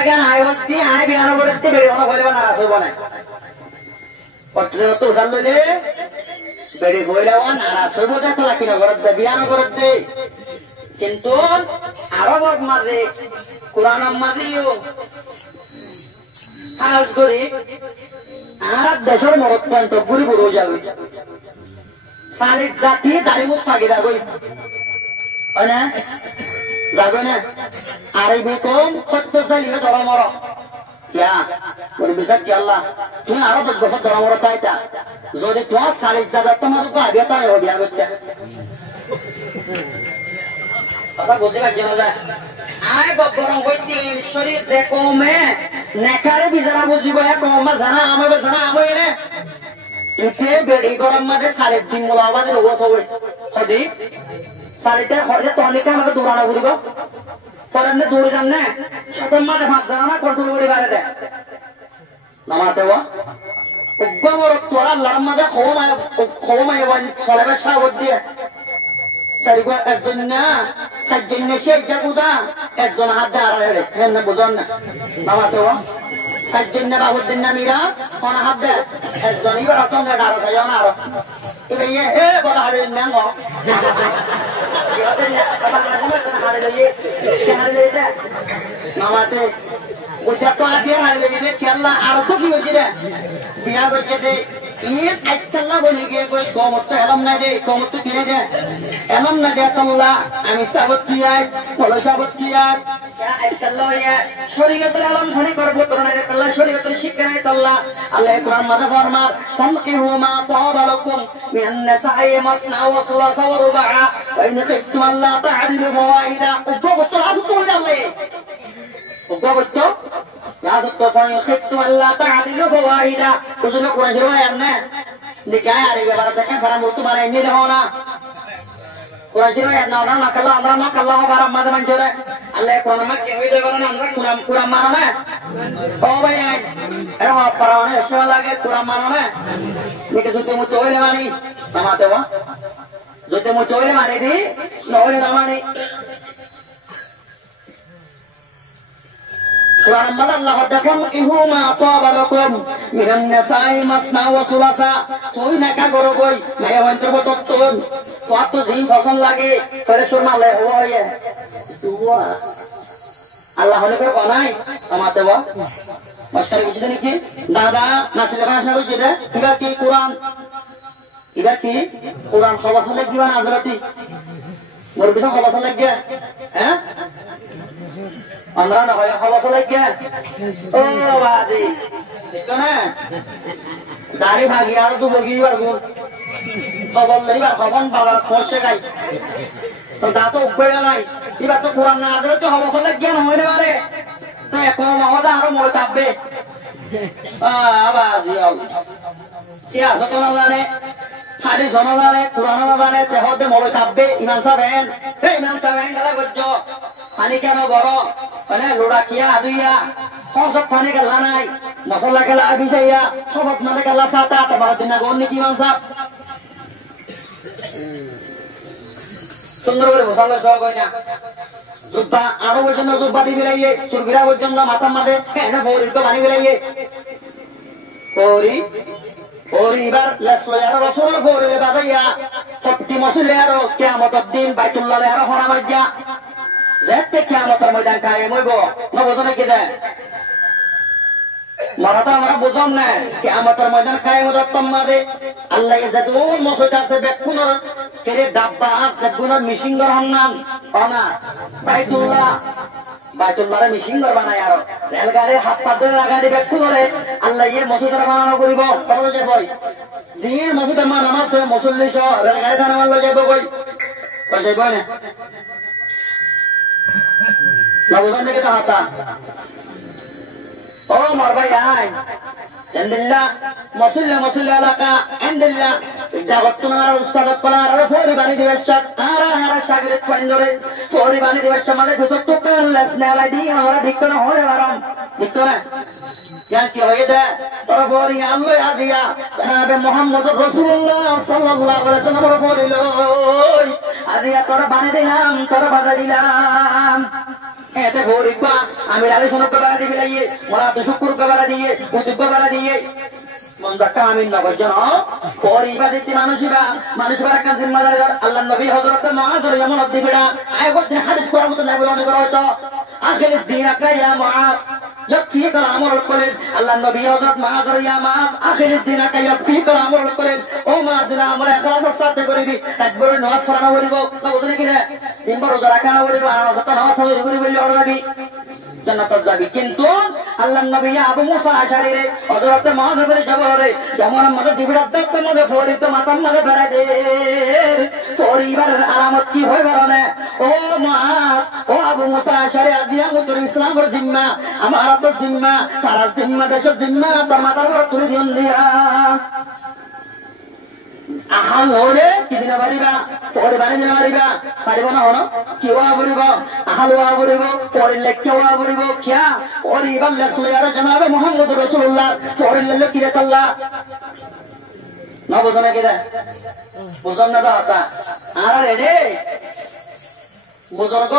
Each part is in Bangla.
আগে আয় হচ্ছি আয় বিয়ানো করতে বেরিয়ে বলে না রাসো বলে তো উঠাল লইলে বেড়ি বইলে নারাজ হইব দেখো কিনা করতে বিয়ানো করতে কিন্তু আরো বক মাঝে কোরআন মাঝেও কাজ করি আর দেশের মরত্ব ঘুরি ঘুরে যাবে শালিক জাতি দাড়ি মুখ থাকি যাবই না যাবে না আর এই বেকম সত্য চাইলে ধরা মর ইয়া বলে বিশ্বাস কি আল্লাহ তুমি আরো 10 বছর ধরা মর তাইটা যদি তোমার শালিক জাতি তোমার গাবিয়া তাই হবে বিয়া করতে কথা বলতে পারছি না আয় বরং হইতে শরীর দেখো মে নেকারে বিজারা বুঝিব কমা জানা আমাবে জানা আমি রে ইতে বেড়ি গরম মাঝে 3.5 মোলা আবাদে লোক সবাই সদি সারিতে খরচে তনিকে আমাকে দৌড়ানো ঘুরিব পরে দৌড়ে যান না সব মাঝে ভাত জানা না কন্ট্রোল করে বাইরে দেয় নামাতে উগ্গমর তোরা আল্লাহর মাঝে খোমায় চলাবে সাবত দিয়ে চারিগো একজন না 4 জন সে জাগুদা একজন হাত দিয়ে আড়াই হেন বুঝন না নামাতে 4 জন বাবুদ্দিন না মীরা কোন হাত দেয় একজন এবার অতন আরো যায় না আরো এবার এ বলা হারে না নামাতে ওটা তো আগে হারে লেগে খেলনা আরো তো কি হয়েছে রে বিয়া করছে যে ইয়ে আজকাল্লা বলে গিয়ে কই কমত এলাম না রে কমত কিনে দে এলাম না দে আল্লাহ আমি সাবত কি আয় বলো সাবত কি আয় আজকাল্লা ইয়া শরীয়তের আলম ধনী করবো তোর না আল্লাহ শরীয়তের শিক্ষা নাই আল্লাহ আল্লাহ কোরআন মাঝে ফরমার ফানকিহু মা তাবালাকুম মিন নিসাই মাসনা ওয়া সুলাসা ওয়া রুবা ওয়া ইন খিফতুম আল্লাহ তা'দিলু ফাওয়াইদা উদ্যোগত আসু তো বলে আল্লাহ উদ্যোগত লাজত ফাইন খিফতুম আল্লাহ তা'দিলু ফাওয়াইদা বুঝলো কোরআন জোরে আনে নিকায় আরে ব্যাপার দেখেন ফারা মৃত্যু মানে এমনি দেখো না কোরআন জোরে না না মাকাল্লাহ বারা মাঝে মান জোরে আল্লাহ কোরআন মা কে হইতে পারে না আমরা কোরআন মানো না ও ভাই এরা পড়ানো সময় লাগে কোরআন মানো না নিকে যদি মু চলে মানি নামাতে যদি মু চলে মানি দি নহলে না মানি কোরআন মাল আল্লাহ দেখুন ইহুমা তাবালাকুম মিনান নিসাই মাসনা ওয়া সুলাসা তুই না কা করো কই নাই অন্তর্ব তত্তন কত দিন ফসল লাগে পরে শর্মালে হয় দুয়া আল্লাহ হলে কো নাই আমাতে বা মাস্টার কিছু জানি কি দাদা নাচলে ভাষা কইছে রে কিবা কি কোরআন ইবা কি কোরআন খবর হলে কিবা নাজরাতি মোর বিষয় খবর হলে কি হ্যাঁ আমরা না হয় খবর হলে কি ও বাদি দেখো না দাড়ি ভাগি আর তো বগি পারবো খবর লইবা খবর বাবার খরচে গাই তো দাঁত উপরে নাই এবার তো কোরআন না আদরে তো খবর হলে জ্ঞান হয় না পারে তো এখন আমাদের আরো মরে থাকবে বাজি সে আসো তো না জানে হাড়ি জমা জানে কোরআন না জানে তেহতে মরে থাকবে ইমাম সাহেব গেলা করছো পানি কেন বড় মানে লোড়া কিয়া আদুইয়া সব পানি গেলা নাই মশলা গেলা আবিসাইয়া সবত মানে গেলা সাতা তোমার দিন গন নাকি ইমাম সাহেব সুন্দর করে মশলা সহ হয় না জুব্বা আরো পর্যন্ত জুব্বা দিয়ে বেড়াইয়ে চুরগিরা পর্যন্ত মাথা মাঠে এনে বৌরির তো বানি বেড়াইয়ে বৌরি এবার লেসলো রসুল বৌরি বাদাইয়া সত্যি মসুলে আরো কেয়ামতের দিন বাইতুল্লাহ আরো হরা মারিয়া যেতে কেয়ামতের ময়দান খায় মইব না বোঝো নাকি দেয় মারাটা আমরা বুঝলাম না কেয়ামতের ময়দান খায় মতো তোমাদের আল্লাহ যেদুর মসজিদ আছে বেকুনর কেরে ডাব্বা যেদুনর মিশিংগর হন্নান অনা বাইতুল্লাহরে মিশিংগর বানায় আরো রেলগাড়ি হাত পা ধরে লাগাই দিবে করে আল্লাহ ইয়ে মসজিদের বানানো করিব কত যে বই জির মসজিদের মা নামাজ মুসল্লি সহ রেলগাড়ি খানা মারলো যাইব কই যাইব না না বুঝেন নাকি তো হাতা ও মর ভাই আয় আলহামদুলিল্লাহ মসুল্লা এলাকা আলহামদুলিল্লাহ এটা বর্তমানে উস্তাদ পালার ফোরি বানি দিবস আর সাগরের পানি ধরে ফোরি বানি দিবস আমাদের ঘুষক তো লেস নেলাই দি আমরা ঠিক না হরে বারাম ঠিক না क्या কি হয়ে যায় তোর ফোরি আল্লাহ আদিয়া জনাবে মুহাম্মদ রাসূলুল্লাহ সাল্লাল্লাহু আলাইহি ওয়াসাল্লাম ফোরিল আদিয়া তোর বানি দিলাম তোর বাজা দিলাম এতে ভরিবা আমি আলোচনা করা দিবে লাগিয়ে মোরা তো শুক্র করা দিয়ে কুতুব করা দিয়ে মনটা আমিন নগর জন পরিবার দিতে মানুষের একটা জিম্মাদারি আল্লাহ নবী হযরত মুআয রাদিয়াল্লাহু দিবেড়া আয়াত হাদিস কোরআন মতো নবী বর্ণনা করা হয়তো আখিলিস দিনাকা ইয়া মুআয লক্ষ্মী করে আমল করেন আল্লাহ নবী হযরত মুআয ইয়া মুআয আখিলিস দিনাকা লক্ষ্মী করে আমল করেন ও মুআয দিনা আমরা ইখলাসের সাথে করিবি তাকবীর নামাজ পড়া করিব না বুঝলি কি না তিনবার রোজা রাখা করিব আর নামাজ পড়া করিব বলি অর্ডার দিবি জান্নাত যাবি কিন্তু আল্লাহ নবী আবু মুসা আশারী রে হযরত মুআয বলে জবরে যেমন আমাদের দিবিড়া দেখতে মধ্যে ফরিত মাতার মধ্যে বেড়াই দে পরিবারের আলামত কি হয় বলনে ও মুআয ও আবু মুসা আশারী আদিয়া মুতর ইসলামের জিম্মা আমার তো জিম্মা সারা জিম্মা দেশের জিম্মা তোর মাথার উপর তুলে দিন দিয়া আহাল হলে কি দিন পারিবা তোর বাড়ি দিন পারিব না হন কেউ বলিব আহাল বলিব পড়লে কেউ বলিব কিয়া পরিবার লেসলে জানাবে মোহাম্মদ রাসূলুল্লাহ পড়লে কি রে আল্লাহ না বুঝো না কি রে বুঝন না দাতা আর রে বুজুর্গ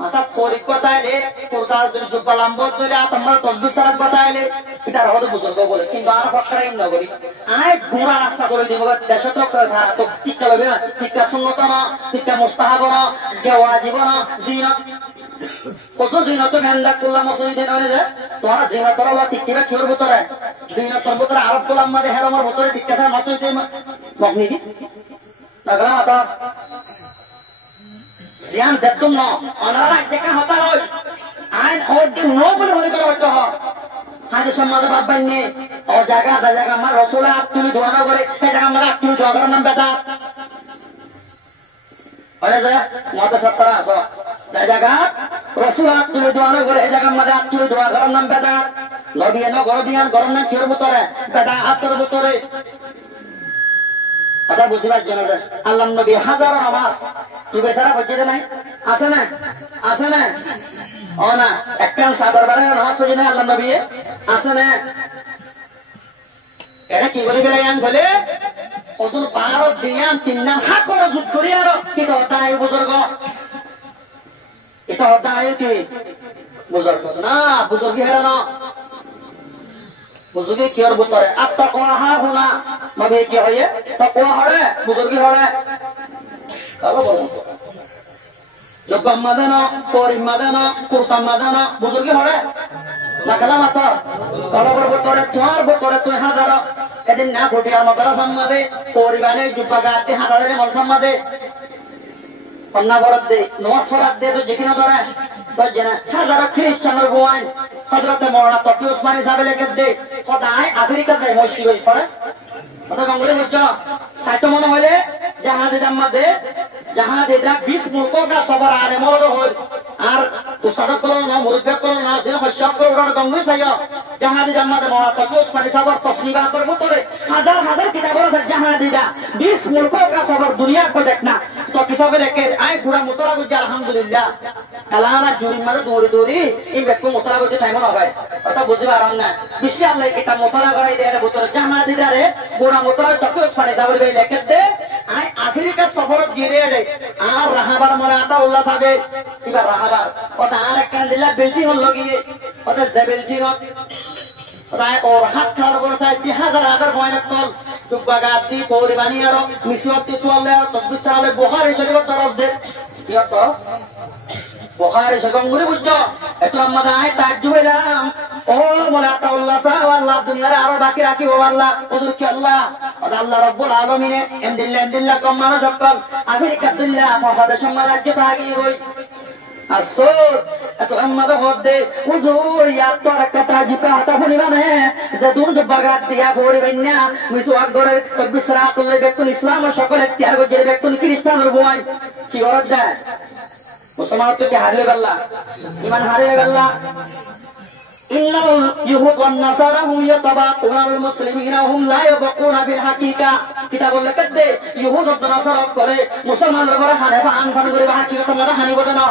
মাথা পরিকতাইলে কোরকাল যদি জুব্বা ধরে তোমরা তসবিহ সারাত বাতাইলে এটা হলো বুজুর্গ বলে কিন্তু আর ফকরাই না করি আয় গোড়া রাস্তা করে দিব দেশ তো ধারা তো টিকা লবে না টিকা সুন্নত না টিকা মুস্তাহাব না টিকা ওয়াজিব না জিনাত কত জিনাত গান্দা করলাম মসজিদে নয় যে তোমার জিনাতর ওয়া টিকা কিওর ভিতরে জিনাতর ভিতরে আরব গোলাম মাঝে হেরামর ভিতরে টিকা থাকে মসজিদে মগনি কি লাগলা মাথা ধ্যান দেখুন না অনারা দেখা হতা হয় আইন ওকে নো বলে মনে করা হতো হাজে সমাজে বাবাই নে ও জায়গা আমার রসুল তুমি দোয়ানো করে এই জায়গা আমার তুমি দোয়া করার নাম বেটা আরে যা মাতা সত্তরা আসো জায়গা রসুল তুমি দোয়ানো করে এই জায়গা আমার তুমি দোয়া করার নাম বেটা লড়িয়ে ন গড় দিয়ান গরম না কির ভিতরে বেটা হাতের ভিতরে কথা বুঝতে পারছো না আল্লাহ নবী হাজারো নামাজ তুই বেচারা বুঝতে নাই আছে না ও না একটা সাদর বারে নামাজ পড়ি না আল্লাহ নবী আছে না এটা কি করে গেলে বলে ওদের 12 দিন 3 দিন হাত করে যুদ্ধ করি আর এটা হতা আয় বুজুর্গ এটা হতা আয় কি বুজুর্গ না বুজুর্গ হেরা না বুজুর্গে কি আর বলতে আত্তাকওয়া হা হুনা নবী কি হয় তাকওয়া হরে বুজুর্গি হরে কালো বলো জব্বা মাদানা পরি মাদানা কুরতা মাদানা বুজুর্গি হরে না কালা মাতা কালো বতরে তোমার বতরে তুই হাজার এদিন না ফটিয়ার মাদারা সম্মাদে পরিবারে জুব্বা গাতে হাজারে মল সম্মাদে পন্না বরাদ দে নমাজ ফরাদ দে তো যেখানে ধরে বজনা হাজার খ্রিস্টানের গোয়ান হযরত মাওলানা তকি ওসমানী সাহেব লেখে দে খোদায় আফ্রিকা দে মসজিদ হই পড়ে কথা গঙ্গরে বুঝছো সাইতো মনে হইলে জাহাজে জাম্মাদে জাহাজে দা 20 মুলক কা সবার আরে মর হই আর উস্তাদ কল না মুরব্বি কল না দিন হশাব করে উড়ার গঙ্গরে সাইয়া জাহাজে জাম্মাদে মাওলানা তকি ওসমানী সাহেব তসনিবা করব তোরে হাজার হাজার কিতাবের জাহাজে দা 20 মুলক কা সবার দুনিয়া কো দেখনা তো কিসাবে লেখে আয় পুরা মুতরা বুঝা আলহামদুলিল্লাহ কালানা জুরি মাঝে দৌড়ি দৌড়ি এই ব্যক্তি মোতরা করতে টাইম না ভাই কথা বুঝতে পারাম না বিশ্ব আল্লাহ এটা মোতরা করাই দেয় ভিতরে জামা দিদারে গোড়া মোতরা টকে পানি যাবে ভাই লেখে দে আই আফ্রিকা সফরত গিরে রে আর রাহাবার মনে আতা উল্লাহ সাবে এবার রাহাবার কথা আর একটা দিলা বিল্ডিং হল গিয়ে ওদের যে বিল্ডিং রায় ওর হাত খারাপ অবস্থায় 1000 ময়নাত তল টুকবা গাতি পৌরি বানি আর মিসওয়াতি চলে আর তসবিহ সালে বুখারী শরীফের তরফ দে কি তো বুখারী শরীফ মুরে বুঝছো এত আমাদের আয় তাজ্জুবেরাম ও মোলাতা আল্লাহ সাহ আল্লাহ দুনিয়ার আরো বাকি রাখি ও আল্লাহ হুজুর কি আল্লাহ আল্লাহ রাব্বুল আলামিন এন্দিল্লা কম মানুষ সকল আফ্রিকা দুনিয়া মহাদেশ রাজ্য থাকি হই আসল আসলামদ হদে হুজুর ইয়া তোর কথা জিপা হাতা ফুনিবানে যে দূর বাগাত দিয়া ভরি বন্যা মিসওয়াক করে তকবিসরা করলে ব্যক্তি ইসলাম সকল ইখতিয়ার করে ব্যক্তি খ্রিস্টানের বয় কি অর্থ দেয় মুসলমান তো কি হারিয়ে গেল ঈমান হারিয়ে গেল ইন্নাল ইহুদ ওয়ান নাসারা হুম ইয়াতাবাকুনা আল মুসলিমিনা হুম লা ইয়াবকুনা বিল হাকিকা কিতাব লেখে দে ইহুদ ও নাসারা করে মুসলমানরা করে হানিফা আনফান করে হাকিকত না হানি বলে না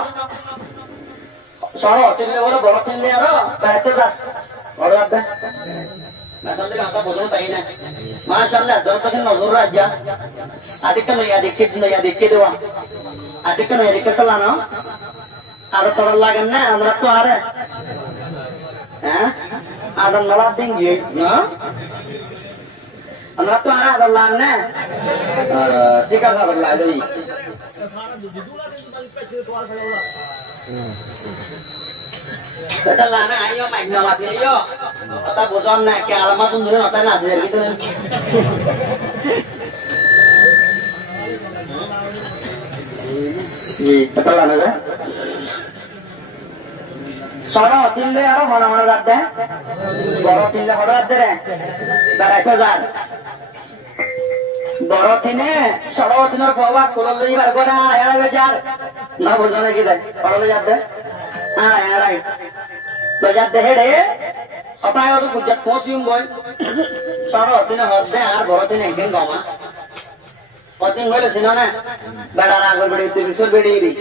সরো তুমি বলো বড় কিনলে আর বাইতে যা বড় আব্বা মাসালে কাকা বলো তাই না মাশাআল্লাহ যত দিন নজর রাজা আদিকে নয়া দেখে দেওয়া আদিকে নয়া দেখে তলা না আর তোর লাগেন না আমরা তো আরে হ্যাঁ আদম নলা দিন গিয়ে না আমরা তো আর আদম লাগ না ঠিক আছে আদম লাগই এটা লানা আইও মাইক না মাতিও কথা বুঝন না কে আলমা তুমি ধরে নতা না আছে কিন্তু এটা লানা যা সরা তিনলে আর হনা হনা যাতে বড় তিনলে হড়া যাতে রে বেড়াইতে যান বড় তিনে সরা তিনের বাবা কোলল লই বার করে আর এড়াবে যার না বুঝনে কি দেয় বড় লই যাতে হ্যাঁ এড়াই লই যাতে হেডে অপায় তো গুজরাট পৌঁছিম বই সরা তিনে হদে আর বড় তিনে একদিন গমা কতদিন হইলো ছিল না বেড়ার আগর বেড়ে তুই বিশল বেড়ে দি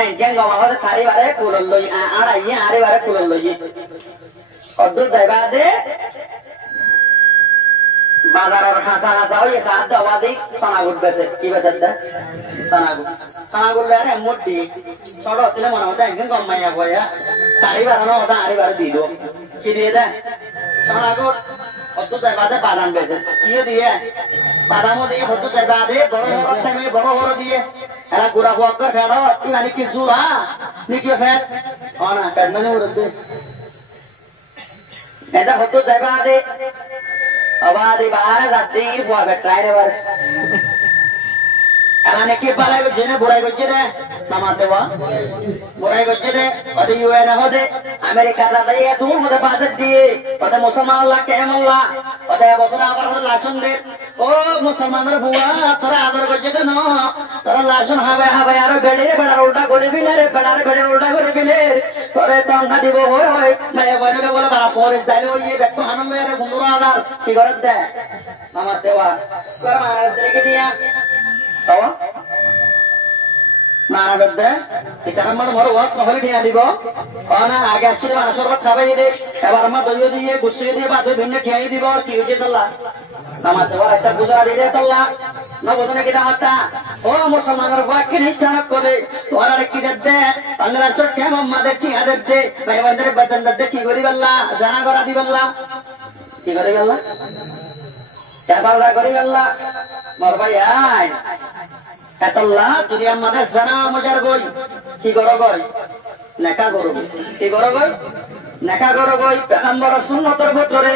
একদিন গমা হতে খারি বারে কুলল লই আর আইয়ে আরে বারে কুলল লই অদ্ভুত যাইবা দে বাজারের হাসা হাসা হয়ে সাহায্য আবাদি সানাগুট বেছে কি বেছে সানাগুট আরে মোটি ছোট তিলে মনে হতো একদিন গম্মাইয়া বইয়া তারি বাড়ানো হতো আরে বারে দিয়ে দো কি দিয়ে দেয় সানাগুট অদ্ভুত যাইবা দে বাদাম বেছে কি দিয়ে বাদামও দিয়ে হতো যাইবা দে বড় বড় টাইমে বড় বড় দিয়ে এরা গুড়া বুয়া করে ফেড়ো তুই মানে কিছু নিকি ফেট না ফেট মানে উড়তে এটা হতো যাইবা দে আবাদি বাহারে যাতে বুয়া বেটাই রে বার এখানে কি পালাই গো জেনে বুড়াই গো জেনে নামাতে বা বুড়াই গো জেনে ওদের ইউএন হদে আমেরিকা দাদা এ দূর হদে বাজেট দিয়ে ওদের মুসলমান আল্লাহ কেমল্লাহ ওদের বছর আবার লাসন দে ও মুসলমানের বুয়া তোরা আদর গো জেনে ন তোরা লাসন হবে হবে আর বেড়ে বেড়ার উল্টা করে বিলে রে বেড়ারে বেড়ে উল্টা করে বিলে তোরে তংকা দিব হয় হয় ভাই বলে বলে বাড়া সরে দাইলে ওই ব্যক্তি আনন্দ আরে বন্ধুরা আদার কি করে দেয় নামাতে বা তোরা মারা দেখে দিয়া Sawa? Mana dada? Kita ramad moro was নহলে ঠিক দিব না আগে আসলে মানুষের খাবাই দে এবার আমরা দইও দিয়ে গুছিয়ে দিয়ে বাদে ভিন্ন খেয়ে দিব আর কি হইছে তাল্লা নামাতে ওরা একটা গুজরা দিয়ে তাল্লা না বোঝনে কি দাঁতা ও মুসলমানের বাক্য নিষ্ঠান করে তোরা কি দে বাংলাদেশের কেমন মাদের কি আদে দে ভাই বন্ধের বেতন দে কি করি বললা জানা করা দি বললা কি করে বললা এবার করি বললা মোর ভাই আয় এতল্লা যদি আমাদের জানা মজার গই কি করো গই নেকা করো কি করো গই নেকা করো গই পেগম্বর সুন্নতের ভিতরে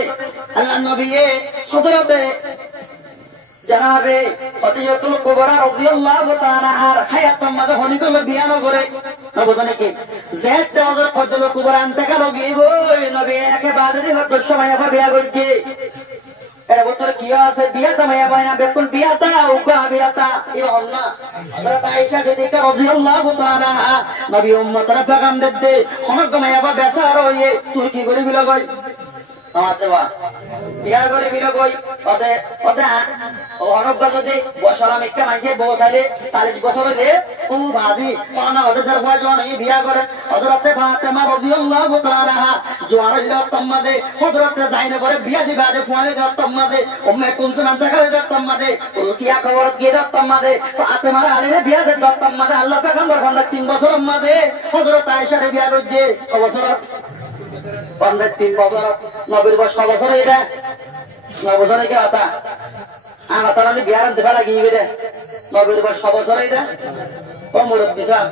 আল্লাহ নবী হযরতে জানাবে ফতিহাতুল কুবরা রাদিয়াল্লাহু তাআলা আর হায়াতুল মাদা হনিকল বিয়ান করে নবজনে কি যেতে ওদের ফতিহাতুল কুবরা ইন্তেকাল গই গই নবী একেবারে হত সময় বিয়া করছে এর ভিতরে কি আছে বিয়াটা মায়া বাইনা বেকুল বিয়াটা উকা বিয়াটা এই আল্লাহ হযরত আয়েশা সিদ্দিকা রাদিয়াল্লাহু তাআলা নবী উম্মতের পেগাম দে অনেক মায়া বা বেসার হয়ে তুই কি করে বিলা গই আমাতে বা বিয়া করে বিলা গই ওদে ওদে অনেক গজে বছরা মিকা মাইছে বসাইলে 40 বছর দে ও ভাবি কোনা ওদে সর ভাই জন এই বিয়া করে হযরত ফাতেমা রাদিয়াল্লাহু তাআলা জোয়ার হইল তম্মাদে হযরত যাইনে পরে বিয়া দিবা দে ফুয়ালে দর তম্মাদে উম্মে কুলসুম আনতাকালে দর তম্মাদে রুকিয়া খবর গিয়ে দর তম্মাদে ফাতেমা আলীরে বিয়া দে দর তম্মাদে আল্লাহ পেগম্বর ফন্ডা 3 বছর আম্মাদে হযরত আয়েশারে বিয়া করছে ও বছর 3 বছর নবীর বয়স কত বছর এটা নবজনে কি আতা আমার তার আমি বিয়ার আনতে পারা গিয়ে রে নবীর বয়স কত বছর এটা ও মুরব্বী সাহেব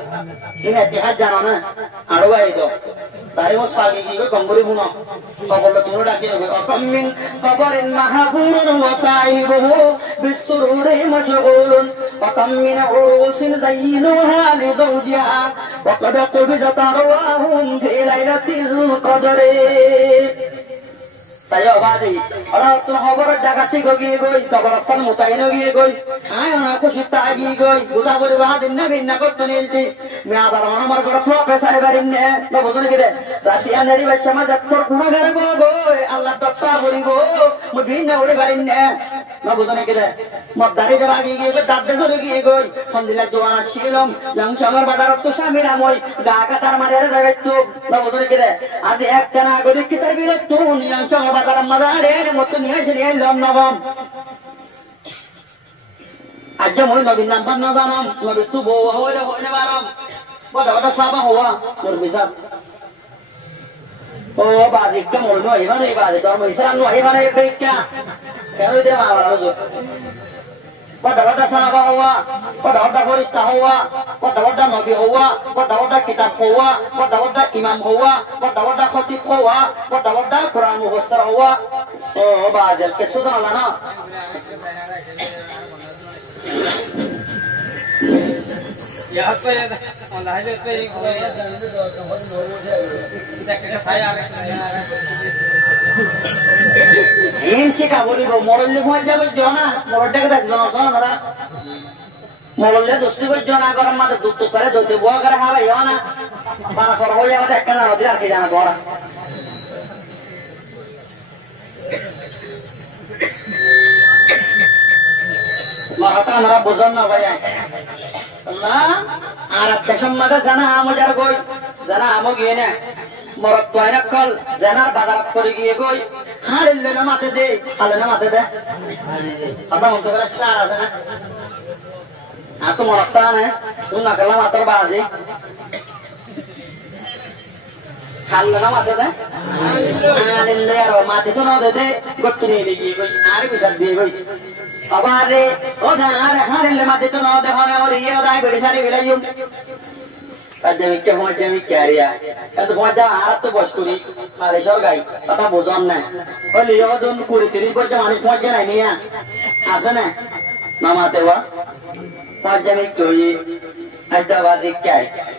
ইনা ইতিহাস জানো না আরো আই তো তারে ও সাগি গিয়ে গম্বরি বুনো সকল তুমি ডাকে অকমিন কবরিন মাহফুরুন ওয়া সাইবুহু বিসসুরুরি মাশগুলুন অকমিন উরুসিন যাইনুহা লিযাওজিহা ওয়া ক্বাদ কুবিদাত আরওয়াহুম ফি লাইলাতিল কদরি তাই অবাদি ওরা তো খবরের জায়গা ঠিক গিয়ে গই কবরস্থান মোতায়েন গিয়ে গই আয় না খুশি তা গিয়ে গই বুঝা বলি বাহাদিন না ভিন্ন করতে নিলছি আমি আবার আমার ঘর ফ্লপে সাহেবারিন নে না বুঝুন কি রে রাতি আনেরি বাচ্চা মা যাত্তর গুণাগারে গই আল্লাহ দত্তা বলিব মই ভিন্ন উড়ে বারিন নে না বুঝুন কি রে মদ্দারি দেবা গিয়ে গই দাঁতে ধরে গিয়ে গই সন্দিলা জোয়ান ছিলাম জং সাগর বাজার তো স্বামী নামই গা কাতার মারের জায়গায় তো না বুঝুন কি রে আজ একটা নাগরিক কি তার বিরক্ত নিয়ম সাগর বাজার মাদারে মত নিয়ে এসে এলাম নবম আজ মই নবীন নাম পান না জানাম নবী তু বউ হইলে হইলে বারাম Pada pada sabah hawa berbisa. Oh badik ke mulu no iman ibadat orang Islam no iman ibadatnya. Kalau dia malah tu. Pada pada sabah hawa, pada pada forista hawa, pada pada nabi hawa, pada pada kitab hawa, pada pada imam hawa, pada pada khatib hawa, pada pada Quran mufassir hawa. Oh badik ke sudah lah na. Ya apa ya? Allah itu ini sih kaburi bo moral le pਹੁंच जाओ जोना मोरल टेक दा जोना सोना मरा मोरल ले दोस्ती को जोना कर मत दोस्त करे दोते बुआ करे हां भाई योना पाना कर हो जावे एक ना उधर के जाना गोरा महता नरा बुझन ना भाई Allah Arab kasam mada jana amojar goi jana amo gene morat toina kal jana badarat kori giye goi harille na mate de ale na mate de ata monte kala chara sana aku moratta ne unna kala matar baaji halle na mate de harille ro mate to no de gottuni ligi goi ari bisad de goi अबारे ओ धार हारे ले माते तो ना दे होने और ये उदाई बड़ी सारी विलायु अजमिक के पहुंच जमिक क्या रिया तो पहुंच जा आरत तो बस्कुरी मारे शोर गाई पता बुझान ना और लियो दोन कुड़ी तेरी पर जमाने पहुंच जाना नहीं है आसन है ना माते हुआ पहुंच जमिक क्यों ये अजदाबादी क्या है